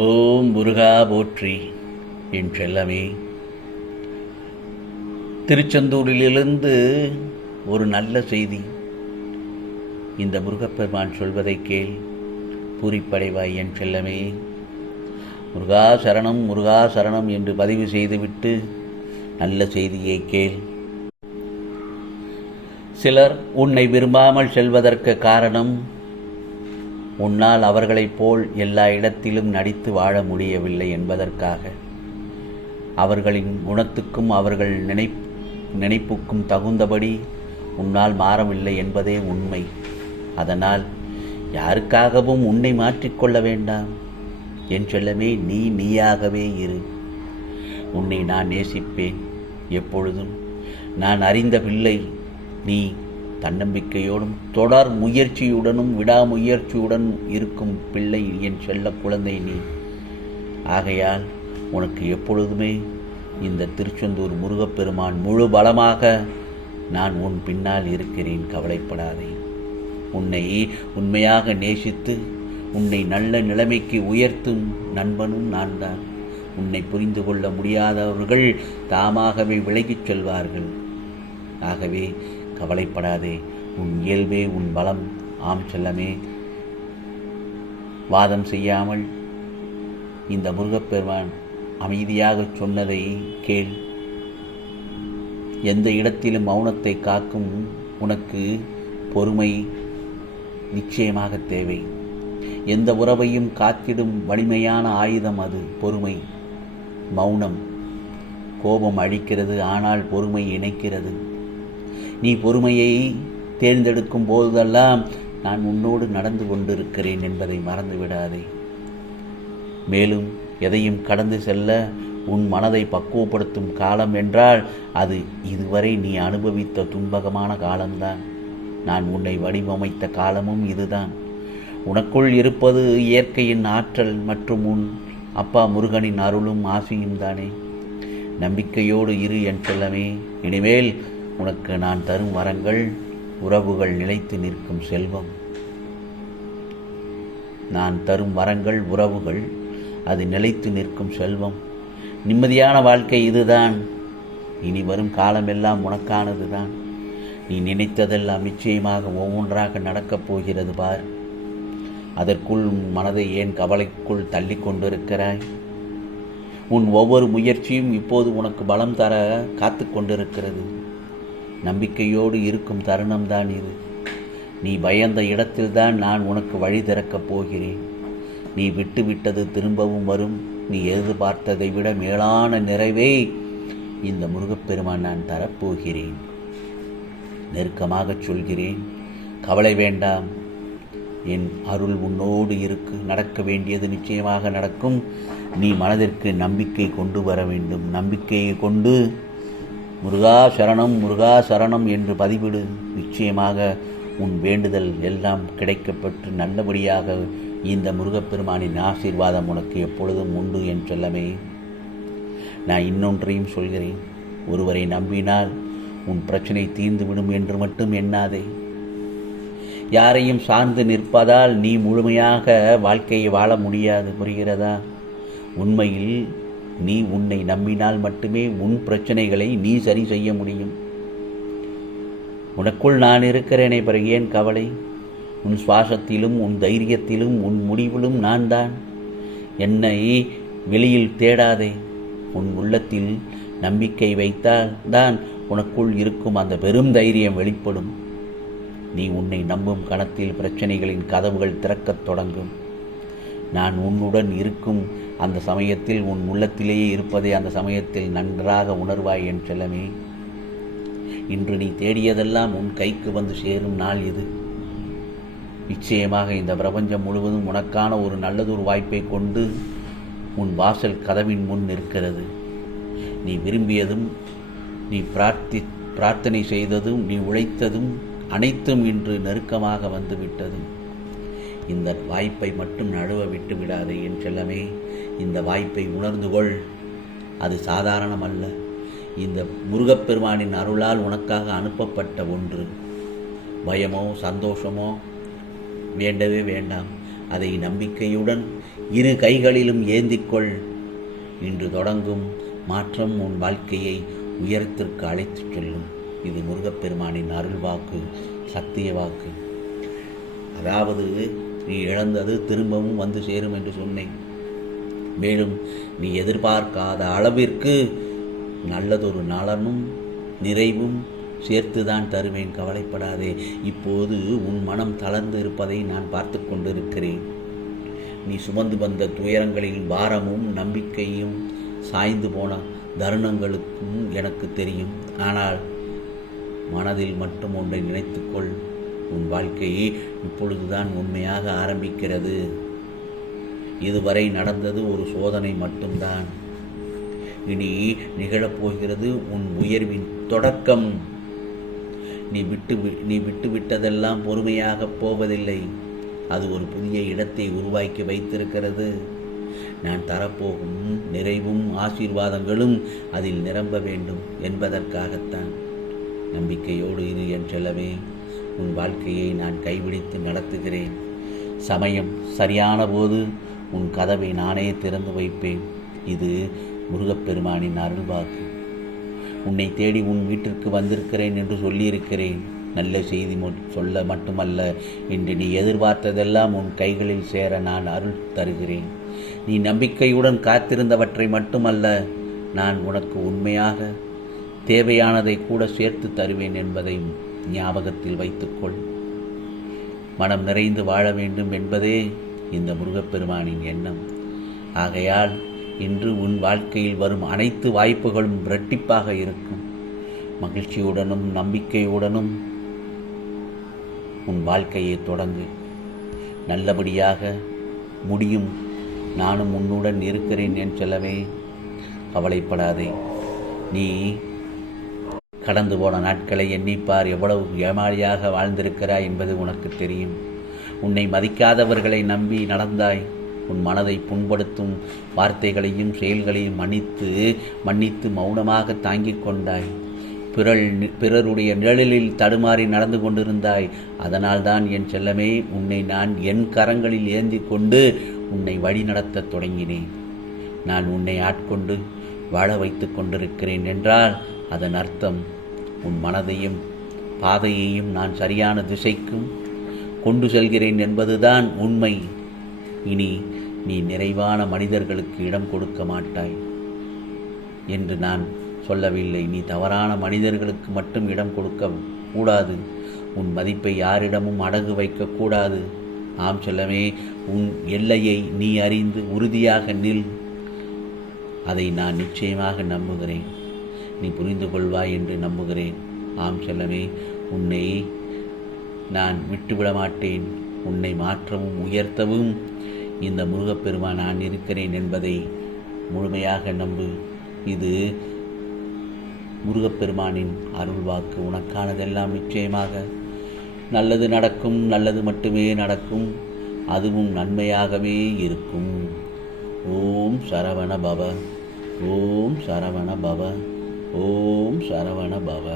ஓம் முருகா போற்றி. என் செல்லமே, திருச்செந்தூரிலிருந்து ஒரு நல்ல செய்தி. இந்த முருகப்பெருமான் சொல்வதை கேள், பூரிப்படைவாய் என் செல்லமே. முருகா சரணம், முருகா சரணம் என்று பதிவு செய்துவிட்டு நல்ல செய்தியை கேள். சிலர் உன்னை விரும்பாமல் செல்வதற்கு காரணம், உன்னால் அவர்களைப் போல் எல்லா இடத்திலும் நடித்து வாழ முடியவில்லை என்பதற்காக. அவர்களின் குணத்துக்கும் அவர்கள் நினைப்புக்கும் தகுந்தபடி உன்னால் மாறவில்லை என்பதே உண்மை. அதனால் யாருக்காகவும் உன்னை மாற்றிக்கொள்ள வேண்டாம் என் செல்லமே. நீ நீயாகவே இரு. உன்னை நான் நேசிப்பேன் எப்பொழுதும். நான் அறிந்த பிள்ளை நீ. தன்னம்பிக்கையோடும் தொடர் முயற்சியுடனும் விடாமுயற்சியுடன் இருக்கும் பிள்ளை என் செல்ல குழந்தை நீ. ஆகையால் உனக்கு எப்பொழுதுமே இந்த திருச்செந்தூர் முருகப்பெருமான் முழு பலமாக நான் உன் பின்னால் இருக்கிறேன். கவலைப்படாதே. உன்னை உண்மையாக நேசித்து உன்னை நல்ல நிலைமைக்கு உயர்த்தும் நண்பனும் நான் தான். உன்னை புரிந்து கொள்ள முடியாதவர்கள் தாமாகவே விலகிச் செல்வார்கள். ஆகவே கவலைப்படாதே. உன் இயல்பே உன் பலம். ஆம் செல்லமே, வாதம் செய்யாமல் இந்த முருகப்பெருமான் அமைதியாக சொன்னதை கேள். எந்த இடத்திலும் மௌனத்தை காக்கும் உனக்கு பொறுமை நிச்சயமாக தேவை. எந்த உறவையும் காத்திடும் வலிமையான ஆயுதம் அது பொறுமை. மௌனம் கோபம் அழிக்கிறது, ஆனால் பொறுமை இணைக்கிறது. நீ பொறுமையை தேர்ந்தெடுக்கும் போதெல்லாம் நான் உன்னோடு நடந்து கொண்டிருக்கிறேன் என்பதை மறந்துவிடாதே. மேலும் எதையும் கடந்து செல்ல உன் மனதை பக்குவப்படுத்தும் காலம் என்றால் அது இதுவரை நீ அனுபவித்த துன்பகமான காலம்தான். நான் உன்னை வடிவமைத்த காலமும் இதுதான். உனக்குள் இருப்பது இயற்கையின் ஆற்றல் மற்றும் உன் அப்பா முருகனின் அருளும் ஆசியும் தானே. நம்பிக்கையோடு இரு என் செல்லமே. இனிமேல் உனக்கு நான் தரும் வரங்கள் உறவுகள் நிலைத்து நிற்கும் செல்வம். நான் தரும் வரங்கள் உறவுகள், அது நிலைத்து நிற்கும் செல்வம். நிம்மதியான வாழ்க்கை இதுதான். இனி வரும் காலமெல்லாம் உனக்கானது தான். நீ நினைத்ததெல்லாம் நிச்சயமாக ஒவ்வொன்றாக நடக்கப் போகிறது பார். அதற்குள் உன் மனதை ஏன் கவலைக்குள் தள்ளி கொண்டிருக்கிறாய்? உன் ஒவ்வொரு முயற்சியும் இப்போது உனக்கு பலம் தர காத்து கொண்டிருக்கிறது. நம்பிக்கையோடு இருக்கும் தருணம்தான் இது. நீ பயந்த இடத்தில்தான் நான் உனக்கு வழி திறக்கப் போகிறேன். நீ விட்டுவிட்டது திரும்பவும் வரும். நீ எதிர்பார்த்ததை விட மேலான நிறைவை இந்த முருகப்பெருமான் நான் தரப்போகிறேன். நெருக்கமாகச் சொல்கிறேன், கவலை வேண்டாம். என் அருள் உன்னோடு இருக்கு. நடக்க வேண்டியது நிச்சயமாக நடக்கும். நீ மனதிற்கு நம்பிக்கை கொண்டு வர வேண்டும். நம்பிக்கையை கொண்டு முருகா சரணம், முருகா சரணம் என்று பதிவிடு. நிச்சயமாக உன் வேண்டுதல் எல்லாம் கிடைக்கப்பட்டு நல்லபடியாக இந்த முருகப்பெருமானின் ஆசீர்வாதம் உனக்கு எப்பொழுதும் உண்டு என் செல்லமே. நான் இன்னொன்றையும் சொல்கிறேன். ஒருவரை நம்பினால் உன் பிரச்சனை தீர்ந்துவிடும் என்று மட்டும் எண்ணாதே. யாரையும் சார்ந்து நிற்பதால் நீ முழுமையாக வாழ்க்கையை வாழ முடியாது. புரிகிறதா? உண்மையில் நீ உன்னை நம்பினால் மட்டுமே உன் பிரச்சனைகளை நீ சரி செய்ய முடியும். உனக்குள் நான் இருக்கிறேனே, பிறகு ஏன் கவலை? உன் சுவாசத்திலும் உன் தைரியத்திலும் உன் முடிவிலும் நான் தான். என்னை வெளியில் தேடாதே. உன் உள்ளத்தில் நம்பிக்கை வைத்தால் தான் உனக்குள் இருக்கும் அந்த பெரும் தைரியம் வெளிப்படும். நீ உன்னை நம்பும் கணத்தில் பிரச்சனைகளின் கதவுகள் திறக்கத் தொடங்கும். நான் உன்னுடன் இருக்கும் அந்த சமயத்தில் உன் உள்ளத்திலேயே இருப்பதை அந்த சமயத்தில் நன்றாக உணர்வாய் என் செல்லமே. இன்று நீ தேடியதெல்லாம் உன் கைக்கு வந்து சேரும் நாள் இது. நிச்சயமாக இந்த பிரபஞ்சம் முழுவதும் உனக்கான ஒரு நல்லதொரு வாய்ப்பை கொண்டு உன் வாசல் கதவின் முன் இருக்கிறது. நீ விரும்பியதும், நீ பிரார்த்தனை செய்ததும், நீ உழைத்ததும் அனைத்தும் இன்று நெருக்கமாக வந்துவிட்டது. இந்த வாய்ப்பை மட்டும் நழுவ விட்டு விடாதே என் செல்லமே. இந்த வாய்ப்பை உணர்ந்து கொள். அது சாதாரணமல்ல. இந்த முருகப்பெருமானின் அருளால் உனக்காக அனுப்பப்பட்ட ஒன்று. பயமோ சந்தோஷமோ வேண்டவே வேண்டாம். அதை நம்பிக்கையுடன் இரு கைகளிலும் ஏந்திக்கொள். இன்று தொடங்கும் மாற்றம் உன் வாழ்க்கையை உயரத்திற்கு அழைத்துச் செல்லும். இது முருகப்பெருமானின் அருள் வாக்கு, சத்திய வாக்கு. அதாவது நீ இழந்தது திரும்பவும் வந்து சேரும் என்று சொன்னேன். மேலும் நீ எதிர்பார்க்காத அளவிற்கு நல்லதொரு நலனும் நிறைவும் சேர்த்துதான் தருவேன், கவலைப்படாதே. இப்போது உன் மனம் தளர்ந்து இருப்பதை நான் பார்த்து கொண்டிருக்கிறேன். நீ சுமந்து வந்த துயரங்களில் பாரமும் நம்பிக்கையும் சாய்ந்து போன தருணங்களுக்கும் எனக்கு தெரியும். ஆனால் மனதில் மட்டும் ஒன்றை நினைத்துக்கொள், உன் வாழ்க்கையை இப்பொழுதுதான் உண்மையாக ஆரம்பிக்கிறது. இதுவரை நடந்தது ஒரு சோதனை மட்டும்தான். இனி நிகழப்போகிறது உன் உயர்வின் தொடக்கம். நீ விட்டுவிட்டதெல்லாம் பொறுமையாக போவதில்லை. அது ஒரு புதிய இடத்தை உருவாக்கி வைத்திருக்கிறது. நான் தரப்போகும் நிறைவும் ஆசீர்வாதங்களும் அதில் நிரம்ப வேண்டும் என்பதற்காகத்தான். நம்பிக்கையோடு இரு என் செல்லவே. உன் வாழ்க்கையை நான் கைபிடித்து நடத்துகிறேன். சமயம் சரியான போது உன் கதவை நானே திறந்து வைப்பேன். இது முருகப்பெருமானின் அருள்வாக்கு. உன்னை தேடி உன் வீட்டிற்கு வந்திருக்கிறேன் என்று சொல்லியிருக்கிறேன். நல்ல செய்தி சொல்ல மட்டுமல்ல, இன்று நீ எதிர்பார்த்ததெல்லாம் உன் கைகளில் சேர நான் அருள் தருகிறேன். நீ நம்பிக்கையுடன் காத்திருந்தவற்றை மட்டுமல்ல, நான் உனக்கு உண்மையாக தேவையானதை கூட சேர்த்து தருவேன் என்பதை ஞாபகத்தில் வைத்துக்கொள். மனம் நிறைந்து வாழ வேண்டும் என்பதே இந்த முருகப்பெருமானின் எண்ணம். ஆகையால் இன்று உன் வாழ்க்கையில் வரும் அனைத்து வாய்ப்புகளும் இரட்டிப்பாக இருக்கும். மகிழ்ச்சியுடனும் நம்பிக்கையுடனும் உன் வாழ்க்கையை தொடங்கு. நல்லபடியாக முடியும். நானும் உன்னுடன் இருக்கிறேன் என் செல்லவே. கவலைப்படாதே. நீ கடந்து போன நாட்களை எண்ணிப்பார். எவ்வளவு ஏமாளியாக வாழ்ந்திருக்கிறாய் என்பது உனக்கு தெரியும். உன்னை மதிக்காதவர்களை நம்பி நடந்தாய். உன் மனதை புண்படுத்தும் வார்த்தைகளையும் செயல்களையும் மன்னித்து மௌனமாக தாங்கிக் கொண்டாய். பிறருடைய நிழலில் தடுமாறி நடந்து கொண்டிருந்தாய். அதனால்தான் என் செல்லமே, உன்னை நான் என் கரங்களில் ஏந்தி கொண்டு உன்னை வழி நடத்த தொடங்கினேன். நான் உன்னை ஆட்கொண்டு வாழ வைத்து கொண்டிருக்கிறேன் என்றால் அதன் அர்த்தம் உன் மனதையும் பாதையையும் நான் சரியான திசைக்கும் கொண்டு செல்கிறேன் என்பதுதான் உண்மை. இனி நீ நிறைவான மனிதர்களுக்கு இடம் கொடுக்க மாட்டாய் என்று நான் சொல்லவில்லை. நீ தவறான மனிதர்களுக்கு மட்டும் இடம் கொடுக்க கூடாது. உன் மதிப்பை யாரிடமும் அடகு வைக்கக்கூடாது. ஆம் செல்லமே, உன் எல்லையை நீ அறிந்து உறுதியாக நில். அதை நான் நிச்சயமாக நம்புகிறேன். நீ புரிந்து கொள்வாய் என்று நம்புகிறேன். ஆம் செல்லமே, உன்னை நான் விட்டுவிட மாட்டேன். உன்னை மாற்றவும் உயர்த்தவும் இந்த முருகப்பெருமான் நான் இருக்கிறேன் என்பதை முழுமையாக நம்பு. இது முருகப்பெருமானின் அருள் வாக்கு. உனக்கானதெல்லாம் நிச்சயமாக நல்லது நடக்கும். நல்லது மட்டுமே நடக்கும். அதுவும் நன்மையாகவே இருக்கும். ஓம் சரவண பவ. ஓம் சரவண பவ. ஓம் சரவண பவ.